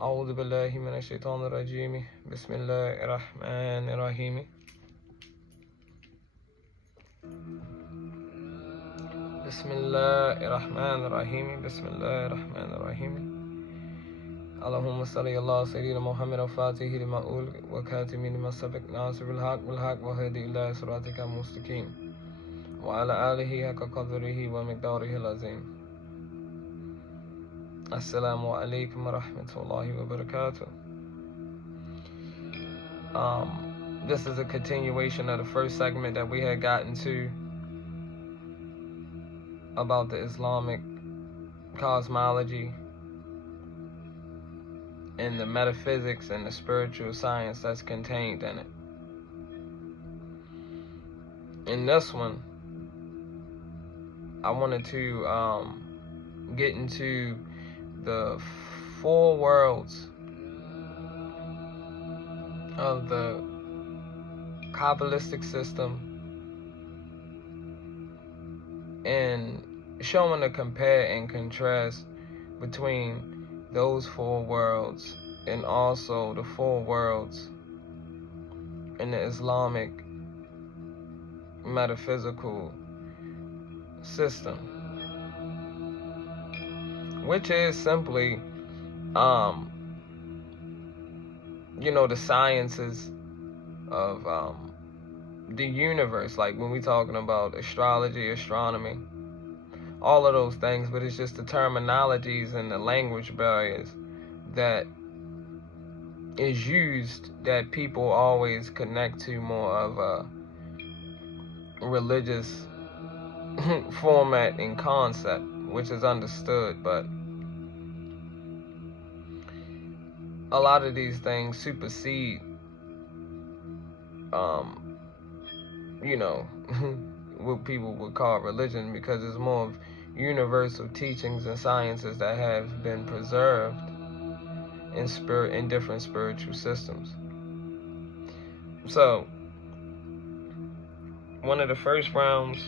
أعوذ بالله من الشيطان الرجيم بسم الله الرحمن الرحيم بسم الله الرحمن الرحيم بسم الله الرحمن الرحيم اللهم صل على سيدنا محمد الفاتح لما أغلق وكاتم لما سبق ناصر الحق بالحق وهدي إلى صراطك المستقيم وعلى آله حق قدره ومقداره العظيم. Assalamu alaikum wa rahmatullahi wa barakatuh. This is a continuation of the first segment that we had gotten to about the Islamic cosmology and the metaphysics and the spiritual science that's contained in it. In this one, I wanted to get into the four worlds of the Kabbalistic system and showing the compare and contrast between those four worlds and also the four worlds in the Islamic metaphysical system, which is simply, the sciences of the universe, like when we're talking about astrology, astronomy, all of those things, but it's just the terminologies and the language barriers that is used that people always connect to more of a religious format and concept, which is understood, but a lot of these things supersede, what people would call religion, because it's more of universal teachings and sciences that have been preserved in different spiritual systems. So, one of the first realms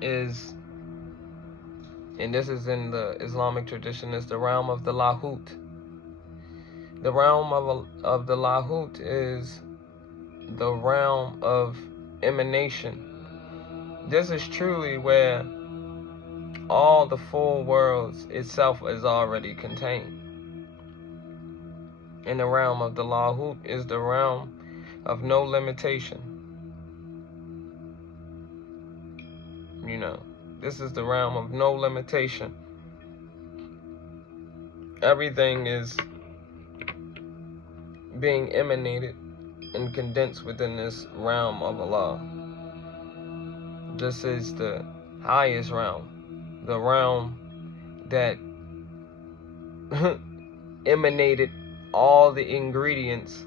is, and this is in the Islamic tradition, is the realm of the lahut. The realm of the lahut is the realm of emanation. This is truly where all the four worlds itself is already contained. In the realm of the lahut is the realm of no limitation. This is the realm of no limitation. Everything is being emanated and condensed within this realm of Allah. This is the highest realm, the realm that emanated all the ingredients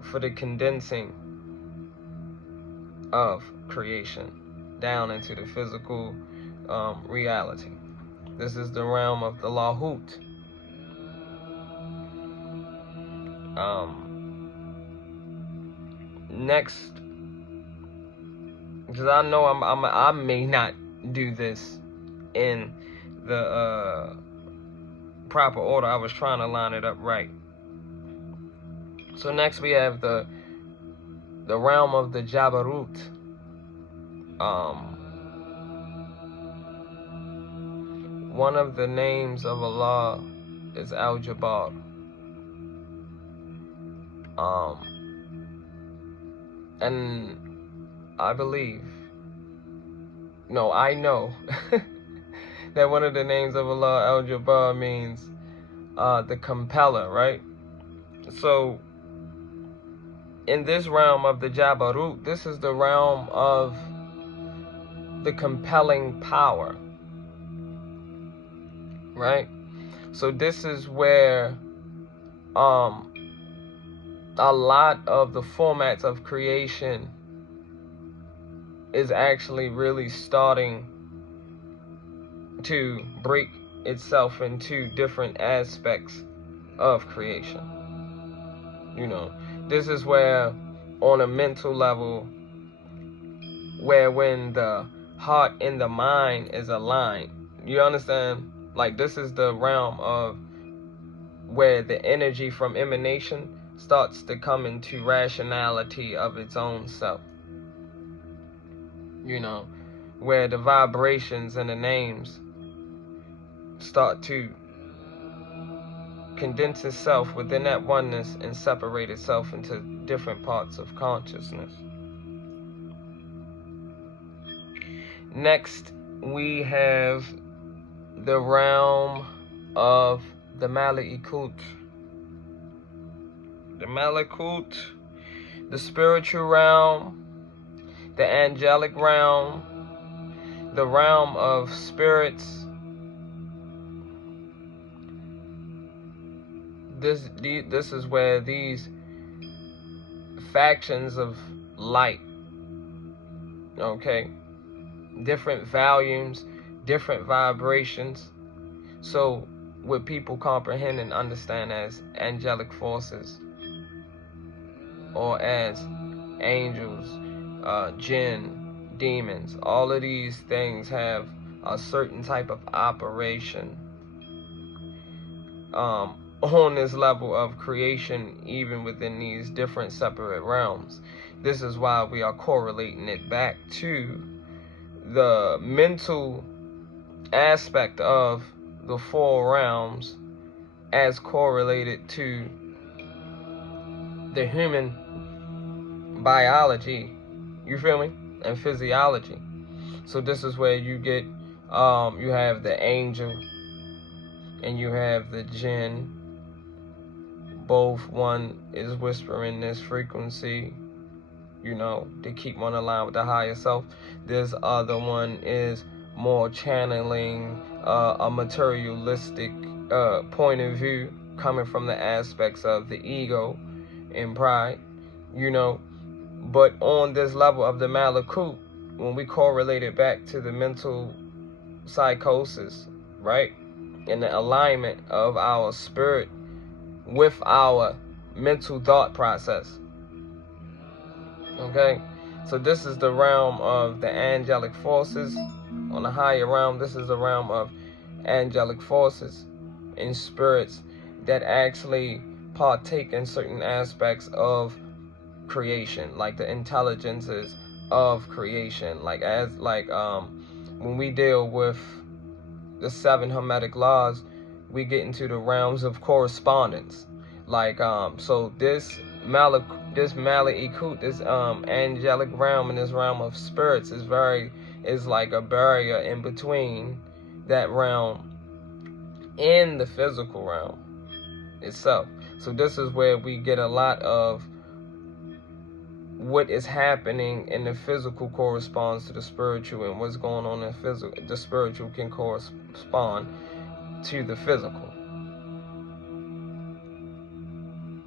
for the condensing of creation down into the physical reality. This is the realm of the lahut. Next, because I know I may not do this in the proper order. I was trying to line it up right. So next we have the realm of the jabarut. One of the names of Allah is Al-Jabbar. And I know that one of the names of Allah, Al-Jabbar, means the compeller, right? So in this realm of the Jabarut, this is the realm of the compelling power, right? So this is where a lot of the formats of creation is actually really starting to break itself into different aspects of creation. This is where, on a mental level, where when the heart and the mind is aligned, you understand? Like, this is the realm of where the energy from emanation starts to come into rationality of its own self. You know, where the vibrations and the names start to condense itself within that oneness and separate itself into different parts of consciousness. Next, we have the realm of the malakut. The malakut, the spiritual realm, the angelic realm, the realm of spirits. This is where these factions of light, okay, different volumes, different vibrations. So what people comprehend and understand as angelic forces, or as angels, jinn, demons, all of these things have a certain type of operation on this level of creation, even within these different separate realms. This is why we are correlating it back to the mental aspect of the four realms as correlated to the human biology, you feel me, and physiology. So this is where you get, you have the angel and you have the jinn. Both, one is whispering this frequency, you know, to keep one aligned with the higher self. This other one is more channeling a materialistic point of view, coming from the aspects of the ego and pride, you know. But on this level of the malakut, when we correlate it back to the mental psychosis, right, and the alignment of our spirit with our mental thought process, okay, so this is the realm of the angelic forces. On the higher realm, this is the realm of angelic forces and spirits that actually partake in certain aspects of creation, like the intelligences of creation, like when we deal with the 7 Hermetic laws, we get into the realms of correspondence. Like so this malakut, this angelic realm and this realm of spirits is like a barrier in between that realm and the physical realm itself. So this is where we get a lot of what is happening in the physical corresponds to the spiritual, and what's going on in the physical, the spiritual can correspond to the physical.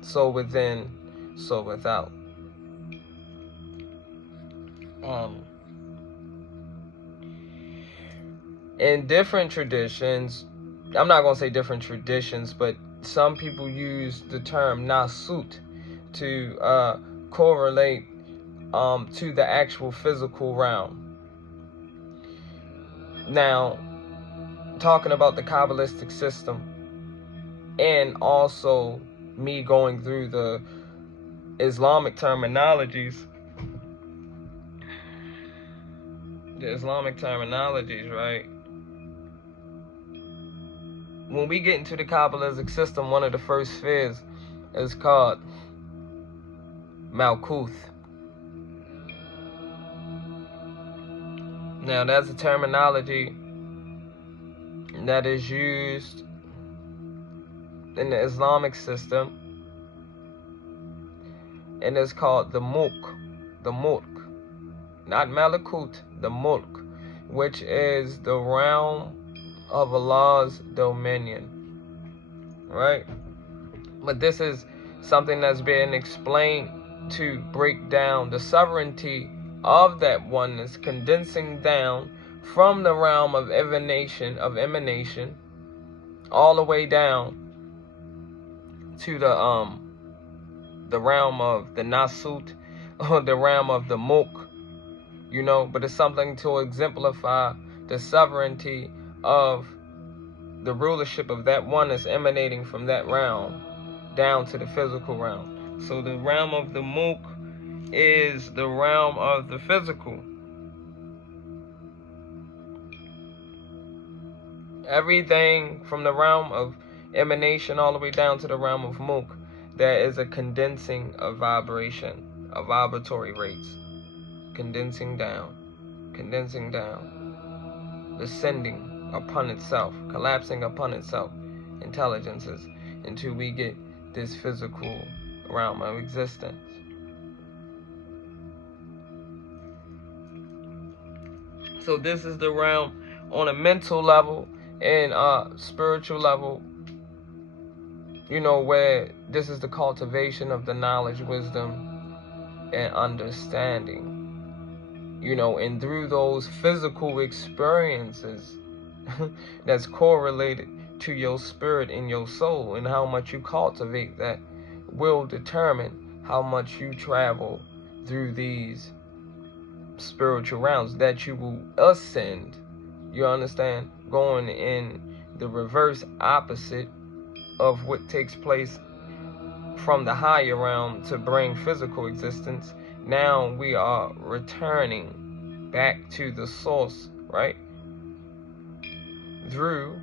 So within, so without. In different traditions, I'm not going to say different traditions, but some people use the term nasut to correlate to the actual physical realm. Now, talking about the Kabbalistic system, and also me going through the Islamic terminologies, right? When we get into the Kabbalistic system, one of the first spheres is called malakut. Now, that's a terminology that is used in the Islamic system, and it's called the mulk, not malakut, the mulk, which is the realm of Allah's dominion, right? But this is something that's being explained to break down the sovereignty of that oneness, condensing down from the realm of emanation, all the way down to the realm of the nasut, or the realm of the mulk, you know. But it's something to exemplify the sovereignty of the rulership of that oneness emanating from that realm down to the physical realm. So the realm of the mulk is the realm of the physical. Everything from the realm of emanation all the way down to the realm of mulk, there is a condensing of vibration, of vibratory rates. Condensing down, descending upon itself, collapsing upon itself, intelligences, until we get this physical realm of existence. So this is the realm on a mental level and spiritual level, you know, where this is the cultivation of the knowledge, wisdom, and understanding. You know, and through those physical experiences that's correlated to your spirit and your soul, and how much you cultivate that will determine how much you travel through these spiritual realms, that you will ascend. You understand? Going in the reverse opposite of what takes place from the higher realm to bring physical existence. Now we are returning back to the source, right? Through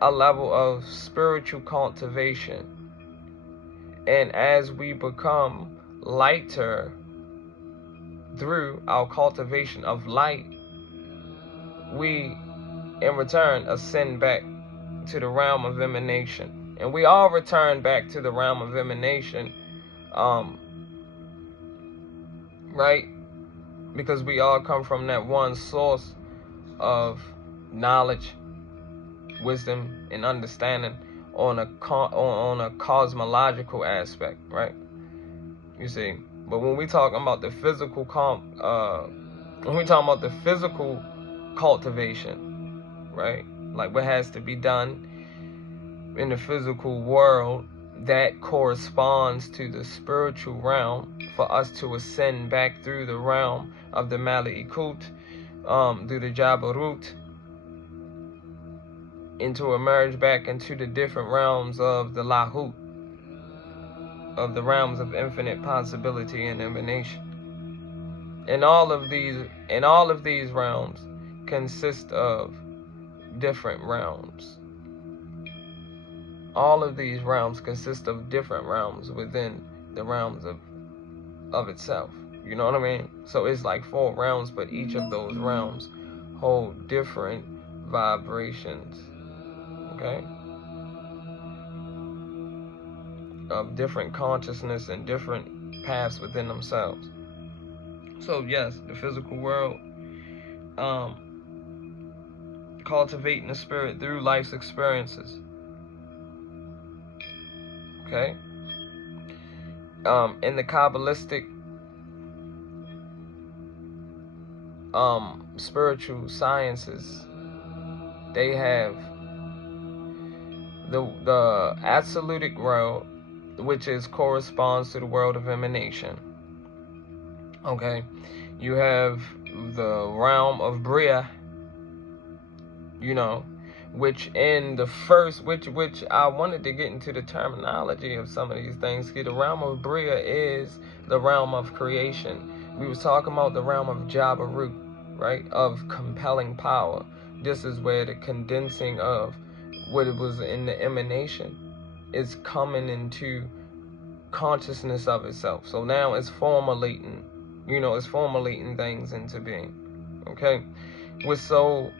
a level of spiritual cultivation. And as we become lighter through our cultivation of light, we in return ascend back to the realm of emanation. And we all return back to the realm of emanation, right? Because we all come from that one source of knowledge, wisdom, and understanding on a cosmological aspect, right? You see, but when we talking about the physical cultivation, right? Like what has to be done in the physical world, that corresponds to the spiritual realm for us to ascend back through the realm of the malakut, through the jabaruti, and to emerge back into the different realms of the lahut, of the realms of infinite possibility and emanation. And all of these realms consist of different realms. All of these realms consist of different realms within the realms of itself. You know what I mean? So it's like 4 realms, but each of those realms hold different vibrations, okay? Of different consciousness and different paths within themselves. So yes, the physical world, cultivating the spirit through life's experiences. Okay? In the Kabbalistic spiritual sciences, they have the absolutic world, which corresponds to the world of emanation. Okay? You have the realm of Bria, you know, which in the first, which I wanted to get into the terminology of some of these things. The realm of Bria is the realm of creation. We was talking about the realm of jabaruti, right, of compelling power. This is where the condensing of what it was in the emanation is coming into consciousness of itself. So now it's formulating, you know, it's formulating things into being. Okay? What's so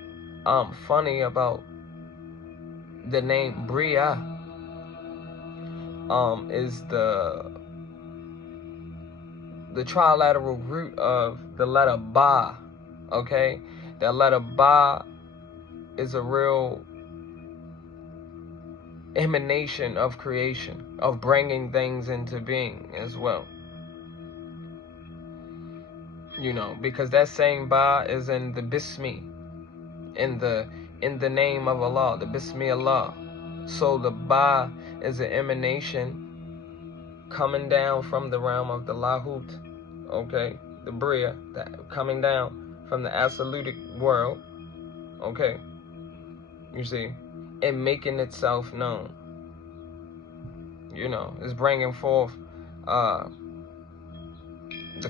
funny about the name Bria is the trilateral root of the letter Ba. Okay? That letter Ba is a real emanation of creation, of bringing things into being as well. You know, because that same Ba is in the Bismi, in the name of Allah, the Bismi Allah. So the Ba is an emanation coming down from the realm of the Lahut, okay, the Bria, that coming down from the absolutic world, okay, you see, and making itself known. You know, it's bringing forth the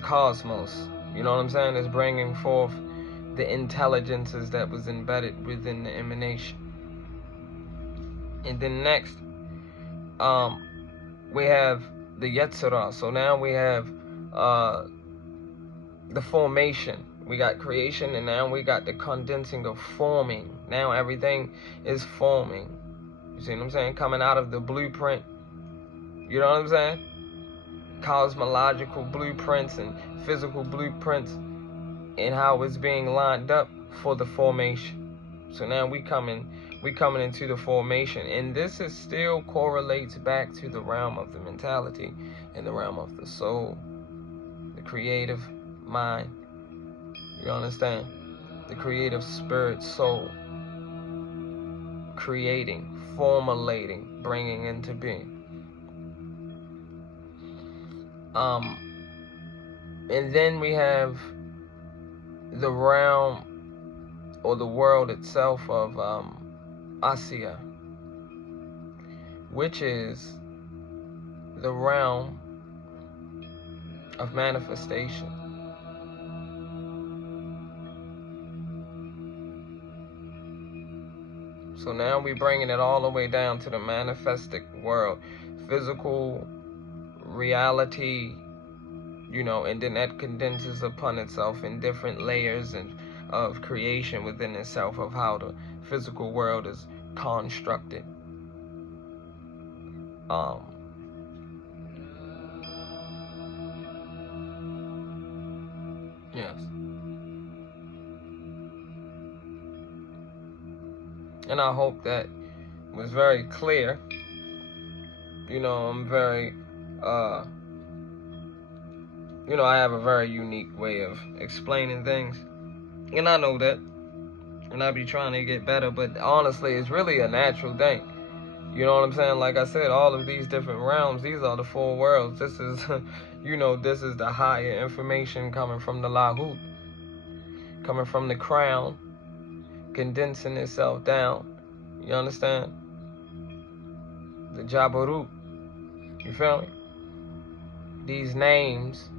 cosmos. You know what I'm saying? It's bringing forth the intelligences that was embedded within the emanation. And then next, we have the Yetzirah. So now we have the formation. We got creation, and now we got the condensing of forming. Now everything is forming. You see what I'm saying? Coming out of the blueprint. You know what I'm saying? Cosmological blueprints and physical blueprints, and how it's being lined up for the formation. So now we coming into the formation, and this is still correlates back to the realm of the mentality and the realm of the soul, the creative mind. You understand? The creative spirit, soul, creating, formulating, bringing into being. And then we have the realm or the world itself of Asiya, which is the realm of manifestation. So now we're bringing it all the way down to the manifestic world, physical reality, you know, and then that condenses upon itself in different layers and of creation within itself of how the physical world is constructed. Yes. And I hope that was very clear. You know, I'm very, you know, I have a very unique way of explaining things. And I know that. And I be trying to get better. But honestly, it's really a natural thing. You know what I'm saying? Like I said, all of these different realms, these are the four worlds. This is, you know, this is the higher information coming from the lahut. Coming from the crown. Condensing itself down. You understand? The jabaruti. You feel me? These names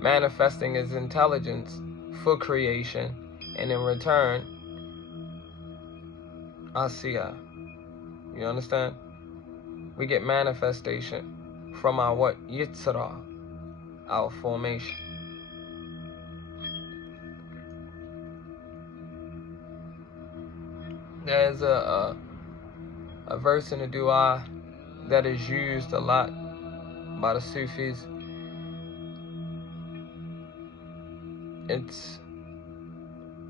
manifesting as intelligence for creation, and in return, Asiya. You understand? We get manifestation from our what? Yetzirah, our formation. There's a verse in the dua that is used a lot by the Sufis. It's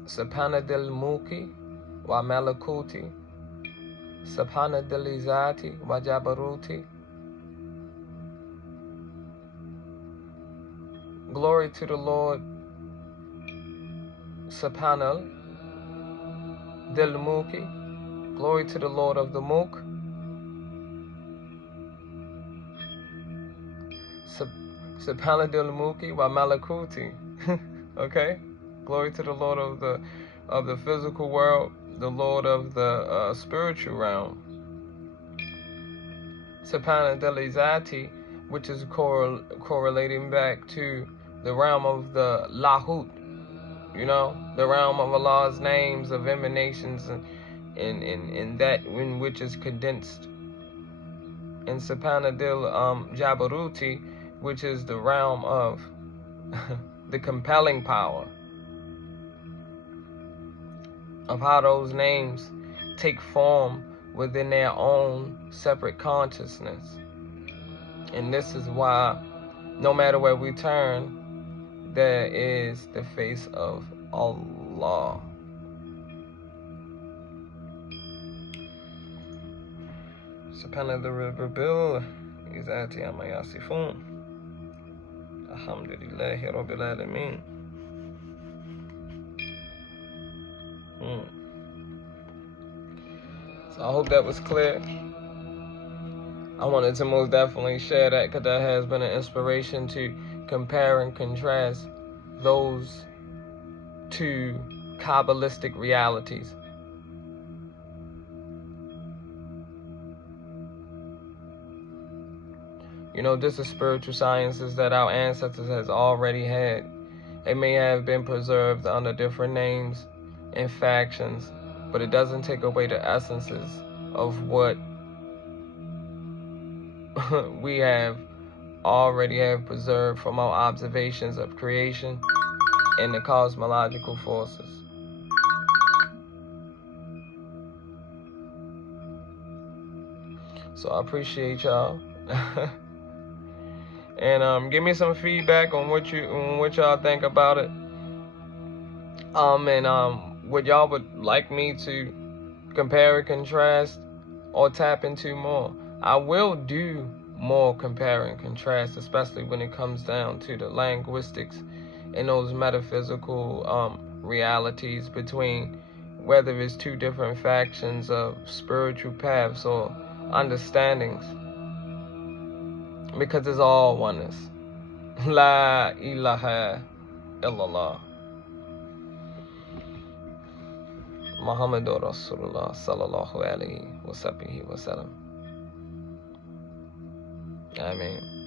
Subhana mulki wa malakuti, Subhana izzati wa jabaruti. Glory to the Lord, Subhana mulki. Glory to the Lord of the mulk. Subhana mulki wa malakuti. Okay? Glory to the Lord of the physical world, the Lord of the spiritual realm. Subhana izzati, which is correlating back to the realm of the lahut. You know, the realm of Allah's names, of emanations, and that in which is condensed. And Subhana jabaruti, which is the realm of the compelling power of how those names take form within their own separate consciousness. And this is why no matter where we turn, there is the face of Allah. Subhana the river bill, izzati amma yasifun. Alhamdulillahi Rabbil Alameen. So I hope that was clear. I wanted to most definitely share that because that has been an inspiration to compare and contrast those two Kabbalistic realities. You know, this is spiritual sciences that our ancestors has already had. It may have been preserved under different names and factions, but it doesn't take away the essences of what we have already have preserved from our observations of creation and the cosmological forces. So I appreciate y'all. And give me some feedback on what y'all think about it. What y'all would like me to compare and contrast or tap into more. I will do more compare and contrast, especially when it comes down to the linguistics and those metaphysical realities between whether it's two different factions of spiritual paths or understandings, because it's all oneness. La ilaha illallah Muhammadur Rasulullah sallallahu alaihi wa sallam. Ameen.